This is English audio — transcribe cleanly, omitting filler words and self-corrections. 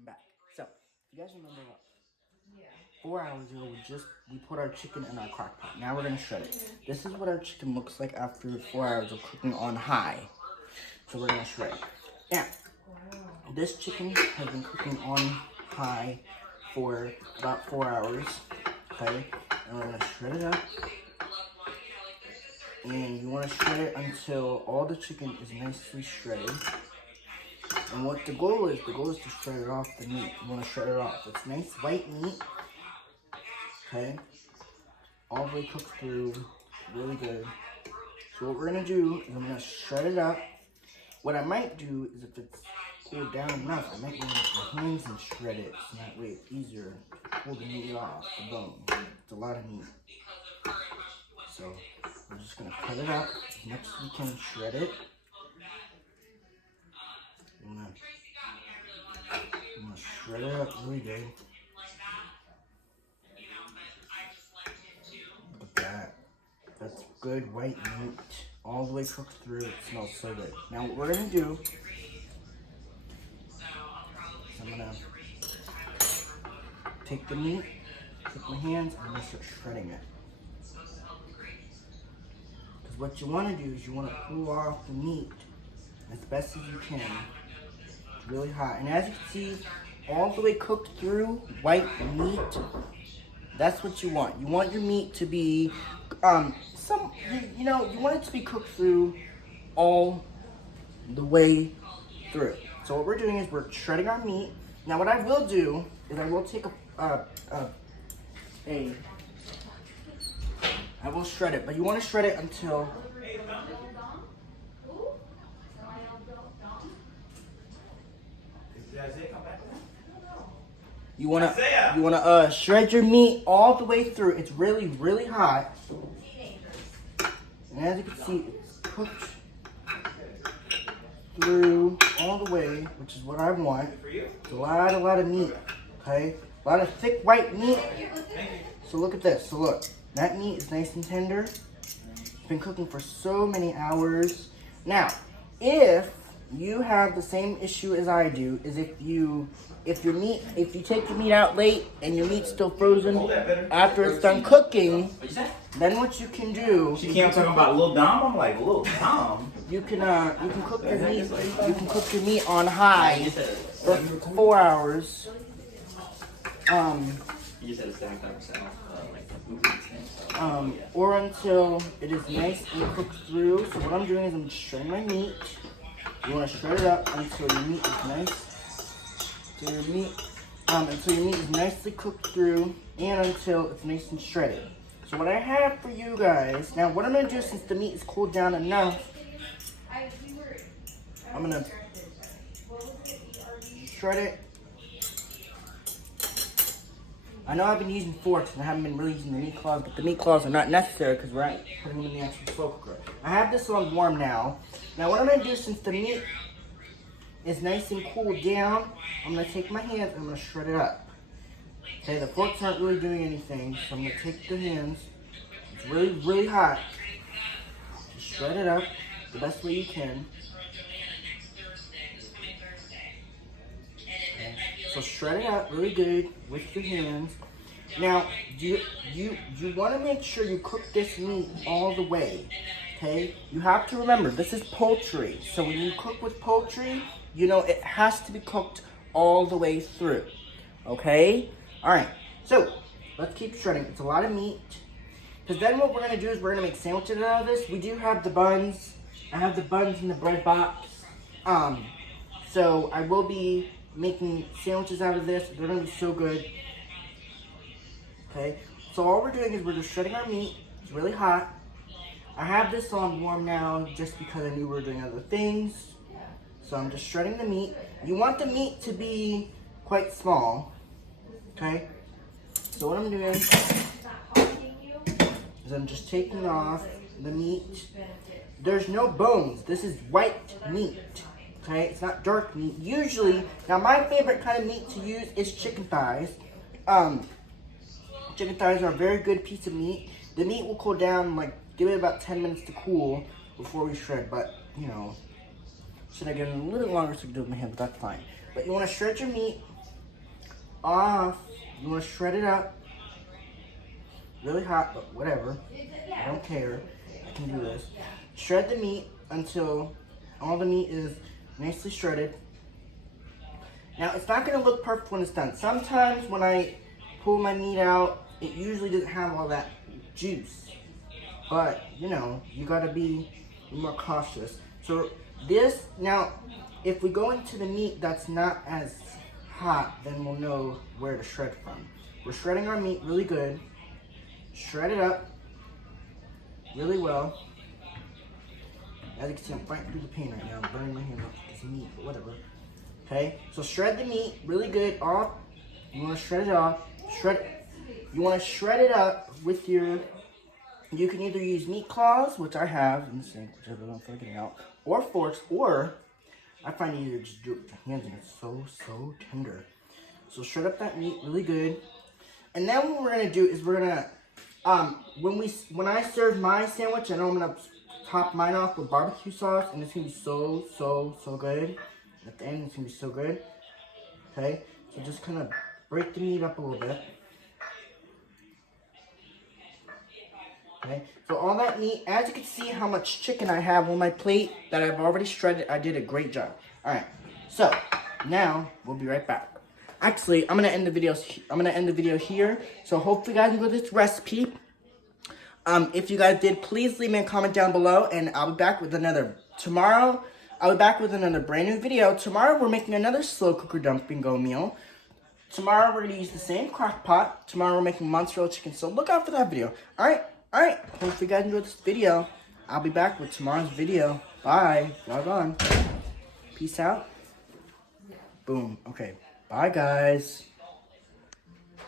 welcome back. So, if you guys remember what 4 hours ago we put our chicken in our crock pot. Now we're gonna shred it. This is what our chicken looks like after 4 hours of cooking on high. So we're gonna shred it. Now, this chicken has been cooking on high for about 4 hours. Okay, and we're gonna shred it up. And you want to shred it until all the chicken is nicely shredded. And what the goal is to shred it off the meat. You want to shred it off. It's nice white meat. Okay, all the way cooked through, really good. So what we're gonna do is I'm gonna shred it up. What I might do is if it's cooled down enough, I might use my hands and shred it, so that way it's easier to pull the meat off the bone. It's a lot of meat. So we're just gonna cut it up as much as we can, shred it. I'm gonna shred it up really good. Look at that. That's good white meat, all the way cooked through. It smells so good. Now what we're gonna do is I'm gonna take the meat, take my hands, and I'm gonna start shredding it. Because what you want to do is you want to pull off the meat as best as you can. It's really hot. And as you can see, all the way cooked through, white meat, that's what you want. You want your meat to be, you want it to be cooked through all the way through. So what we're doing is we're shredding our meat. Now what I will do is I will take I will shred it, but you want to shred it until you want to shred your meat all the way through. It's really, really hot. And as you can see, it's cooked through all the way, which is what I want. It's a lot of meat, okay? A lot of thick white meat. So look at this. So look, that meat is nice and tender. It's been cooking for so many hours. Now, if you have the same issue as I do, is if you take your meat out late and your meat's still frozen after it's done cooking, then what you can do. She can't talk about Lil Dom. I'm like, Lil Dom. You can cook your meat. You can cook your meat on high for 4 hours. You said it's 75% or until it is nice and cooked through. So what I'm doing is I'm just shredding my meat. You want to shred it up until your meat is nice. Until your meat is nicely cooked through, and until it's nice and shredded. So what I have for you guys now, what I'm gonna do since the meat is cooled down enough, I'm gonna shred it. I know I've been using forks and I haven't been really using the meat claws, but the meat claws are not necessary because we're putting them in the actual slow cooker. I have this on warm now. Now what I'm going to do, since the meat is nice and cooled down, I'm going to take my hands and I'm going to shred it up. Okay, the forks aren't really doing anything, so I'm going to take the hands. It's really, really hot. Just shred it up the best way you can. Okay. So shred it up really good with your hands. Now, you want to make sure you cook this meat all the way, okay? You have to remember, this is poultry. So when you cook with poultry, it has to be cooked all the way through, okay? All right, so let's keep shredding. It's a lot of meat. Because then what we're going to do is we're going to make sandwiches out of this. We do have the buns. I have the buns in the bread box. So I will be making sandwiches out of this. They're going to be so good. Okay, so all we're doing is we're just shredding our meat. It's really hot. I have this on warm now just because I knew we were doing other things. So I'm just shredding the meat. You want the meat to be quite small. Okay, so what I'm doing is I'm just taking off the meat. There's no bones. This is white meat. Okay, it's not dark meat. Usually, now my favorite kind of meat to use is chicken thighs. Chicken thighs are a very good piece of meat. The meat will cool down, give it about 10 minutes to cool before we shred, but, should I get it a little longer so I can do it with my hands, but that's fine. But you want to shred your meat off. You want to shred it up. Really hot, but whatever. I don't care. I can do this. Shred the meat until all the meat is nicely shredded. Now, it's not going to look perfect when it's done. Sometimes when I pull my meat out, it usually doesn't have all that juice. But, you know, you got to be more cautious. So this, now, if we go into the meat that's not as hot, then we'll know where to shred from. We're shredding our meat really good. Shred it up really well. As you can see, I'm fighting through the pain right now. I'm burning my hand off this meat, but whatever. Okay, so shred the meat really good off. You want to shred it off. You want to shred it up with your. You can either use meat claws, which I have in the sink, whichever I'm getting out, or forks, or I find it easier to just do it with your hands, and it's so tender. So shred up that meat really good, and then what we're gonna do is we're gonna when I serve my sandwich, I know I'm gonna top mine off with barbecue sauce, and it's gonna be so good. At the end, it's gonna be so good. Okay, so just kind of break the meat up a little bit. Okay, so all that meat, as you can see how much chicken I have on my plate that I've already shredded, I did a great job. All right, so now we'll be right back. Actually, I'm gonna end the video here. So hopefully you guys enjoyed this recipe. If you guys did, please leave me a comment down below, and I'll be back with another tomorrow. I'll be back with another brand new video. Tomorrow we're making another slow cooker dump and go meal. Tomorrow we're gonna use the same crock pot. Tomorrow we're making mozzarella chicken. So look out for that video. All right. Hopefully you guys enjoyed this video. I'll be back with tomorrow's video. Bye. Log on. Peace out. Boom. Okay. Bye, guys.